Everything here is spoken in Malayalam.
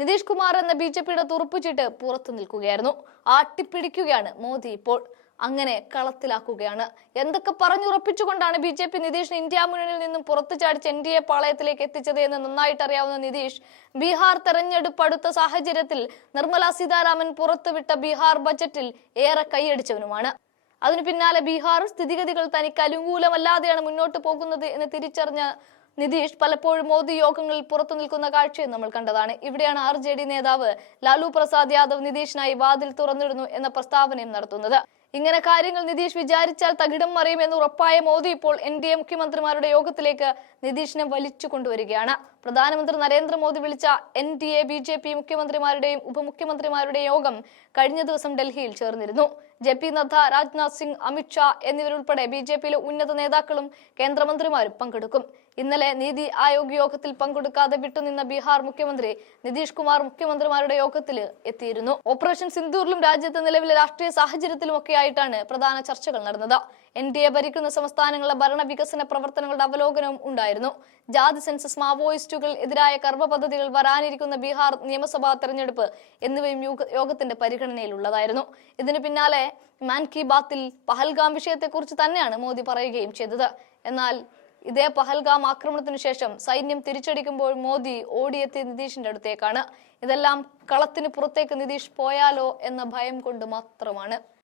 നിതീഷ് കുമാർ എന്ന ബി ജെ പിയുടെ തുറപ്പുചീട്ട് പുറത്തു നിൽക്കുകയായിരുന്നു. ആട്ടിപ്പിടിക്കുകയാണ് മോദി ഇപ്പോൾ. അങ്ങനെ കളത്തിലാക്കുകയാണ്. എന്തൊക്കെ പറഞ്ഞുറപ്പിച്ചുകൊണ്ടാണ് ബി ജെ പി നിതീഷിനെ ഇന്ത്യ മുന്നണിയിൽ നിന്നും പുറത്തു ചാടിച്ച് എൻ ഡി എ പാളയത്തിലേക്ക് എത്തിച്ചത് എന്ന് നന്നായിട്ട് അറിയാവുന്ന നിതീഷ് ബീഹാർ തെരഞ്ഞെടുപ്പ് അടുത്ത സാഹചര്യത്തിൽ നിർമ്മല സീതാരാമൻ പുറത്തുവിട്ട ബീഹാർ ബജറ്റിൽ ഏറെ കൈയടിച്ചവനുമാണ്. അതിനു പിന്നാലെ ബീഹാർ സ്ഥിതിഗതികൾ തനിക്ക് അനുകൂലമല്ലാതെയാണ് മുന്നോട്ട് പോകുന്നത് എന്ന് തിരിച്ചറിഞ്ഞ നിതീഷ് പലപ്പോഴും മോദി യോഗങ്ങളിൽ പുറത്തു നിൽക്കുന്ന കാഴ്ചയും നമ്മൾ കണ്ടതാണ്. ഇവിടെയാണ് ആർ നേതാവ് ലാലു പ്രസാദ് യാദവ് നിതീഷിനായി വാതിൽ തുറന്നിടുന്നു എന്ന പ്രസ്താവനയും നടത്തുന്നത്. ഇങ്ങനെ കാര്യങ്ങൾ നിതീഷ് വിചാരിച്ചാൽ തകിടം മറിയുമെന്ന് ഉറപ്പായ മോദി ഇപ്പോൾ എൻ ഡി എ മുഖ്യമന്ത്രിമാരുടെ യോഗത്തിലേക്ക് നിതീഷിനെ വലിച്ചു കൊണ്ടുവരികയാണ്. പ്രധാനമന്ത്രി നരേന്ദ്രമോദി വിളിച്ച N D A B J P മുഖ്യമന്ത്രിമാരുടെയും ഉപമുഖ്യമന്ത്രിമാരുടെയും യോഗം കഴിഞ്ഞ ദിവസം ഡൽഹിയിൽ ചേർന്നിരുന്നു. ജെ പി നദ്ദ രാജ്നാഥ് സിംഗ് അമിത്ഷാ എന്നിവരുൾപ്പെടെ ബി ജെ പിയിലെ ഉന്നത നേതാക്കളും കേന്ദ്രമന്ത്രിമാരും പങ്കെടുക്കും. ഇന്നലെ നീതി ആയോഗ് യോഗത്തിൽ പങ്കെടുക്കാതെ വിട്ടുനിന്ന ബീഹാർ മുഖ്യമന്ത്രി നിതീഷ് കുമാർ മുഖ്യമന്ത്രിമാരുടെ യോഗത്തിൽ എത്തിയിരുന്നു. ഓപ്പറേഷൻ സിന്ദൂറിലും രാജ്യത്തെ നിലവിലെ രാഷ്ട്രീയ സാഹചര്യത്തിലും ആയിട്ടാണ് പ്രധാന ചർച്ചകൾ നടന്നത്. എൻ ഡി എ ഭരിക്കുന്ന സംസ്ഥാനങ്ങളിലെ ഭരണ വികസന പ്രവർത്തനങ്ങളുടെ അവലോകനവും ഉണ്ടായിരുന്നു. ജാതി സെൻസസ് മാവോയിസ്റ്റുകൾ എതിരായ കർമ്മ പദ്ധതികൾ വരാനിരിക്കുന്ന ബീഹാർ നിയമസഭാ തെരഞ്ഞെടുപ്പ് എന്നിവയും യോഗത്തിന്റെ പരിഗണനയിലുള്ളതായിരുന്നു. ഇതിന് പിന്നാലെ മാൻ കി ബാത്തിൽ പഹൽഗാം വിഷയത്തെക്കുറിച്ച് തന്നെയാണ് മോദി പറയുകയും ചെയ്തത്. എന്നാൽ ഇതേ പഹൽഗാം ആക്രമണത്തിനു ശേഷം സൈന്യം തിരിച്ചടിക്കുമ്പോൾ മോദി ഓടിയെത്തിയ നിതീഷിന്റെ അടുത്തേക്കാണ്. ഇതെല്ലാം കളത്തിന് പുറത്തേക്ക് നിതീഷ് പോയാലോ എന്ന ഭയം കൊണ്ട് മാത്രമാണ്.